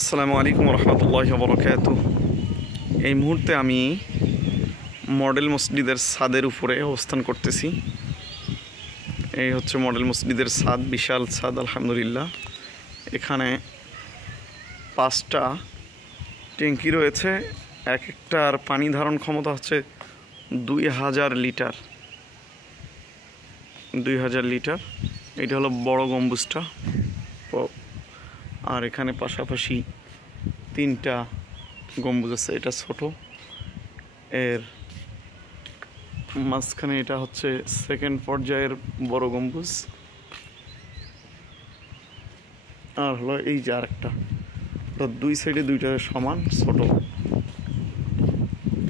আসসালামু আলাইকুম রহমতুল্লাহি ওয়া বারাকাতুহু। এই মুহূর্তে আমি মডেল মসজিদের ছাদের উপরে অবস্থান করতেছি। এই হচ্ছে মডেল মসজিদের ছাদ, বিশাল ছাদ আলহামদুলিল্লাহ। এখানে 5টা ট্যাঙ্কি রয়েছে, এক একটার পানি ধারণ ক্ষমতা হচ্ছে 2000 লিটার। 2000 লিটার। এটা হলো বড় গম্বুজটা। আর এখানে পাশাপাশি 3টা গম্বুজ আছে, এটা ছোট। এর মাঝখানে এটা হচ্ছে সেকেন্ড পর্যায়ের বড় গম্বুজ। আর হলো এই যে আরেকটা, দুই সাইডে দুইটা সমান ছোট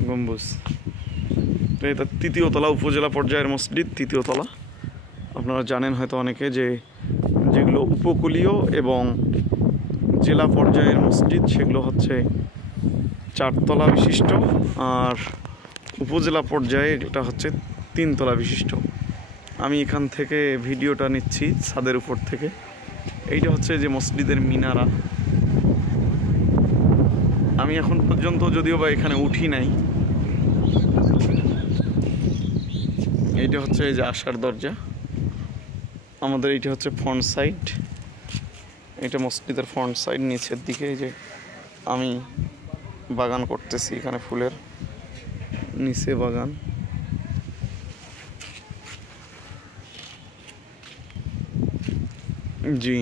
গম্বুজ। তো এটা 3য় তলা, উপজেলা পর্যায়ের মসজিদ 3য় তলা। আপনারা জানেন হয়তো অনেকে যে যেগুলো উপকূলীয় এবং জেলা পর্যায়ের মসজিদ সেগুলো হচ্ছে 4 তলা বিশিষ্ট, আর উপজেলা পর্যায়ে এটা হচ্ছে 3 তলা বিশিষ্ট। আমি এখান থেকে ভিডিওটা নিচ্ছি ছাদের উপর থেকে। এইটা হচ্ছে যে মসজিদের মিনারা। আমি এখন পর্যন্ত যদিও বা এখানে উঠি নাই। এইটা হচ্ছে এই যে আসার দরজা। আমাদের এইটা হচ্ছে ফ্রন্ট সাইড। এটা মসজিদের ফ্রন্ট সাইড। নিচের দিকে এই যে আমি বাগান করতেছি, এখানে ফুলের নিচে বাগান। জি,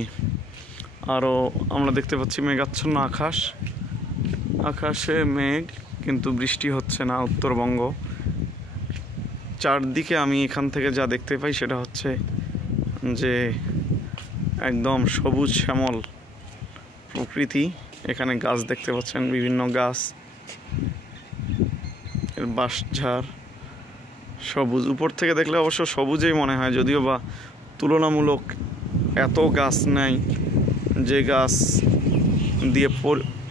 আরও আমরা দেখতে পাচ্ছি মেঘাচ্ছন্ন আকাশ। আকাশে মেঘ, কিন্তু বৃষ্টি হচ্ছে না উত্তরবঙ্গ। চারদিকে আমি এখান থেকে যা দেখতে পাই সেটা হচ্ছে যে একদম সবুজ শ্যামল প্রকৃতি। এখানে গাছ দেখতে পাচ্ছেন, বিভিন্ন গাছ, বাঁশঝাড়, সবুজ। উপর থেকে দেখলে অবশ্য সবুজেই মনে হয়, যদিও বা তুলনামূলক এত গাছ নাই যে গাছ দিয়ে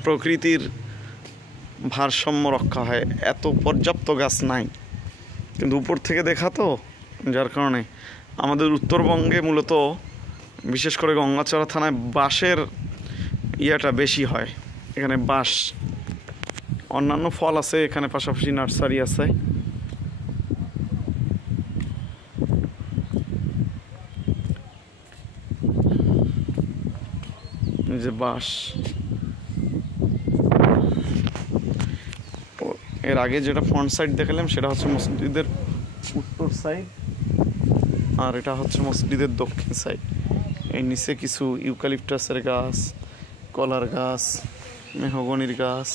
প্রকৃতির ভারসাম্য রক্ষা হয়। এত পর্যাপ্ত গাছ নাই, কিন্তু উপর থেকে দেখা তো, যার কারণে আমাদের উত্তরবঙ্গে মূলত বিশেষ করে গঙ্গাচড়া থানায় বাঁশের ইয়াটা বেশি হয়। এখানে বাঁশ, অন্যান্য ফল আছে এখানে, পাশাপাশি নার্সারি আছে। যে বাঁশ, এর আগে যেটা ফ্রন্ট সাইড দেখালাম সেটা হচ্ছে মসজিদের উত্তর সাইড, আর এটা হচ্ছে মসজিদের দক্ষিণ সাইড। এই নিচে কিছু ইউক্যালিপটাসের গাছ, কলার গাছ, মেহগনির গাছ,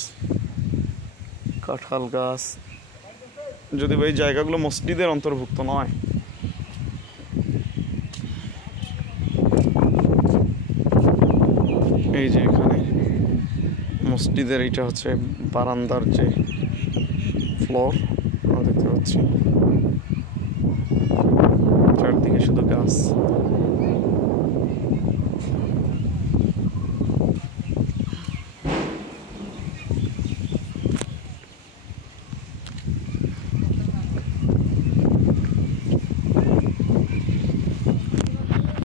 কাঁঠাল গাছ। যদিও এই জায়গাগুলো মসজিদের অন্তর্ভুক্ত নয়। এই যে এখানে মসজিদের এইটা হচ্ছে বারান্দার যে ফ্লোর, আমরা দেখতে পাচ্ছি চারদিকে শুধু গাছ।